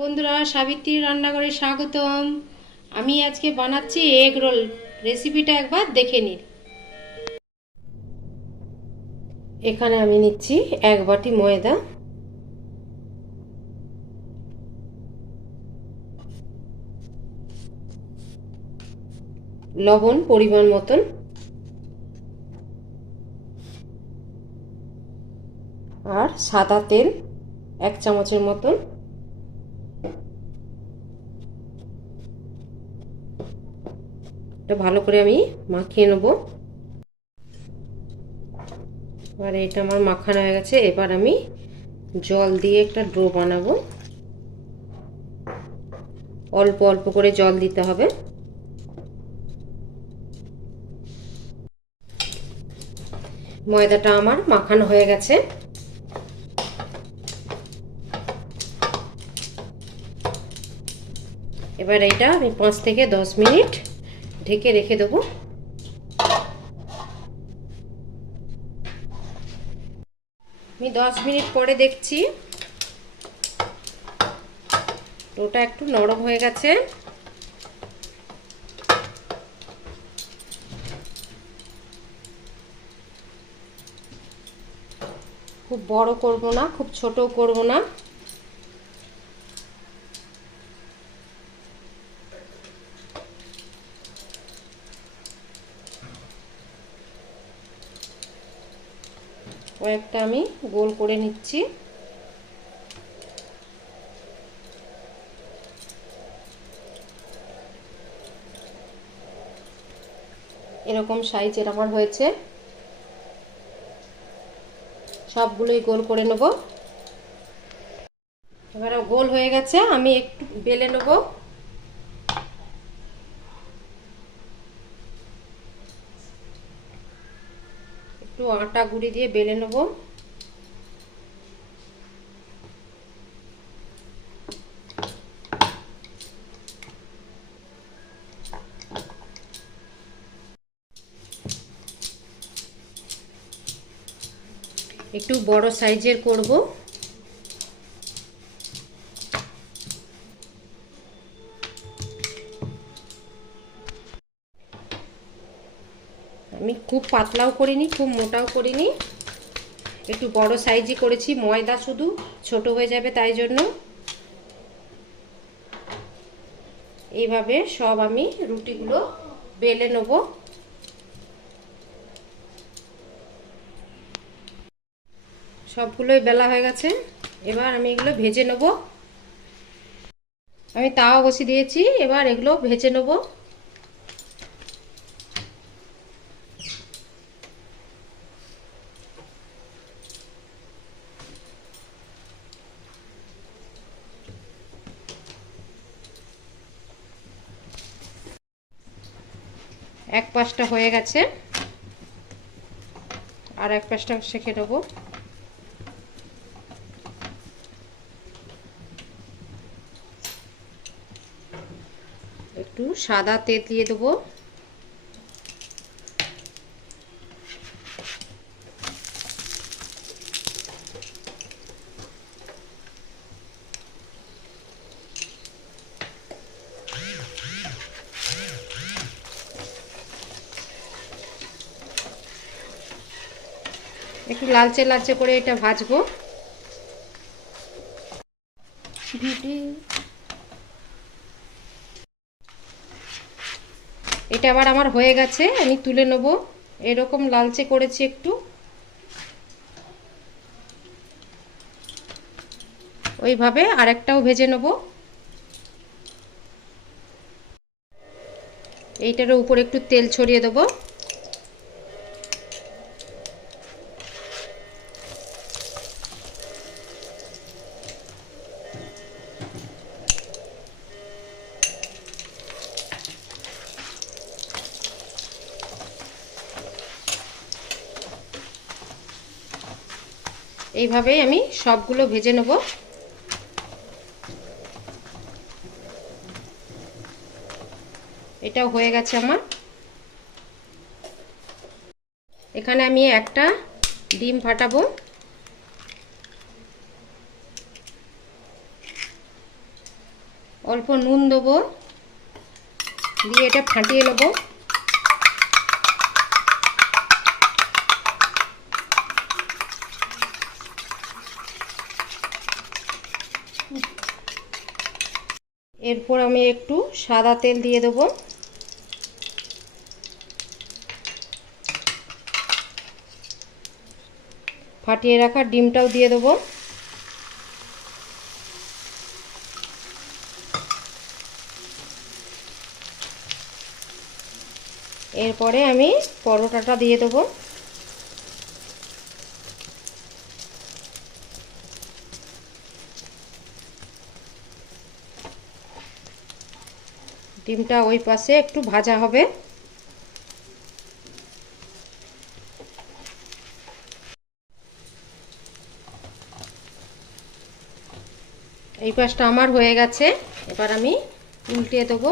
বন্ধুরা, সাবিত্রী রান্নাঘরে স্বাগতম। আমি আজকে বানাচ্ছি এগ রোল। রেসিপিটা একবার দেখে নিন। এখানে আমি নিচ্ছি 1 বাটি ময়দা, লবণ পরিমাণ মতন, আর সাদা তেল 1 চামচের মতন। এটা ভালো করে আমি মাখিয়ে নেব। এবার এটা আমার মাখানো হয়ে গেছে। এবার আমি জল দিয়ে একটা ডো বানাবো। অল্প অল্প করে জল দিতে হবে। ময়দাটা আমার মাখানো হয়ে গেছে। এবার এটা আমি 5 থেকে 10 মিনিট ঢেকে রেখে দেবো। আমি 10 মিনিট পরে দেখছি ডোটা একটু নরম হয়ে গেছে। খুব বড় করব না, খুব ছোট করব না। কয়েকটা আমি গোল করে নিচ্ছি। এরকম সাইজের আমার হয়েছে। সবগুলোই গোল করে নেব। এবারে গোল হয়ে গেছে, আমি একটু বেলে নেব। একটু আটা গুঁড়ি দিয়ে বেলে নেব। একটু বড় সাইজের করব। আমি খুব পাতলাও করিনি, খুব মোটাও করিনি, একটু বড় সাইজই করেছি। ময়দা শুধু ছোট হয়ে যাবে তাই জন্য। এইভাবে সব আমি রুটিগুলো বেলে নেব। সবগুলোই বেলা হয়ে গেছে। এবার আমি এগুলো ভেজে নেব। আমি তাওয়া বসিয়ে দিয়েছি, এবার এগুলো ভেজে নেব। এক পাশটা হয়ে গেছে, আর এক পাশটা সেঁকে নেব। একটু সাদা তেল দিয়ে দেবো। একটু লালচে লালচে করে এটা ভাজবো। এটা আবার আমার হয়ে গেছে, আমি তুলে নেব। এরকম লালচে করেছি একটু। ওইভাবে আরেকটাও ভেজে নেব। এইটার উপর একটু তেল ছড়িয়ে দেবো। এইভাবেই আমি সবগুলো ভেজে নেব। এটাও হয়ে গেছে আমার। এখানে আমি একটা ডিম ফাটাবো। অল্প নুন দেবো, দিয়ে এটা ফাটিয়ে নেব। এরপর আমি একটু সাদা তেল দিয়ে দেবো। ফাটিয়ে রাখা ডিমটাও দিয়ে দেবো। এরপরে আমি পরোটাটা দিয়ে দেবো। ডিমটা ওই পাশে একটু ভাজা হবে। এই পাশটা আমার হয়ে গেছে, এবার আমি উল্টে দেবো।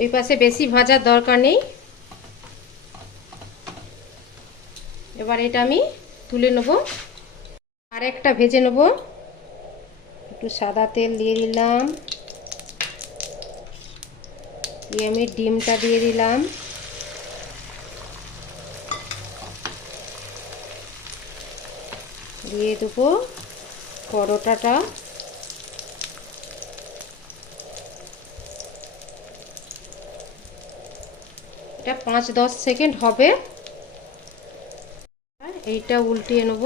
ওই পাশে বেশি ভাজার দরকার নেই। এবার এটা আমি তুলে নেব। আর একটা ভেজে নেব। একটু সাদা তেল দিয়ে দিলাম, দিয়ে আমি ডিমটা দিয়ে দিলাম, দিয়ে দেবো পরোটাটা। এটা 5-10 সেকেন্ড হবে। এইটা উল্টিয়ে নেব।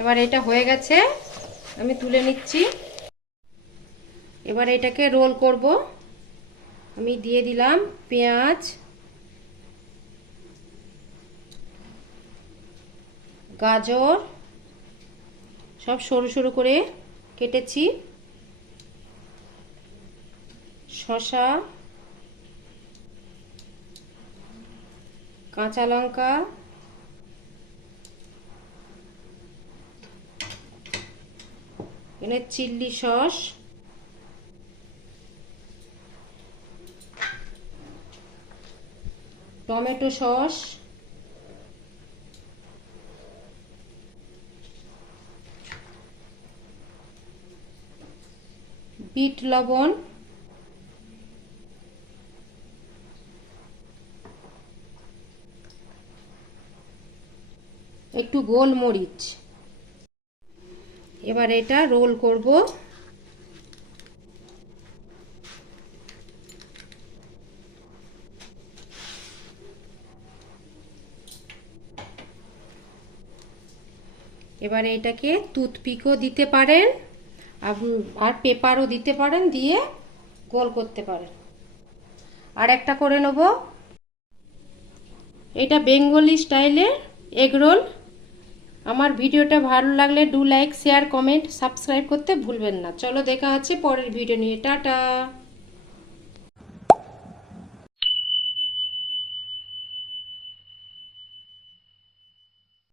এবার এটা হয়ে গেছে, আমি তুলে নিচ্ছি। এবার এটাকে রোল করব। আমি দিয়ে দিলাম পেঁয়াজ, গাজর সব সরু সরু করে কেটেছি, শসা, কাঁচা লঙ্কা, এখানে চিলি সস, টমেটো সস, বিট লবণ, একটু গোলমরিচ। এবার এটা রোল করব। এবারে এটাকে টুথপিকও দিতে পারেন, আর পেপারও দিতে পারেন, দিয়ে গোল করতে পারেন। আর একটা করে নেব। এটা বেঙ্গলি স্টাইলের এগ রোল। আমার ভিডিওটা ভালো লাগলে লাইক, শেয়ার, কমেন্ট, সাবস্ক্রাইব করতে ভুলবেন না। চলো দেখা হচ্ছে পরের ভিডিও নিয়ে। টাটা।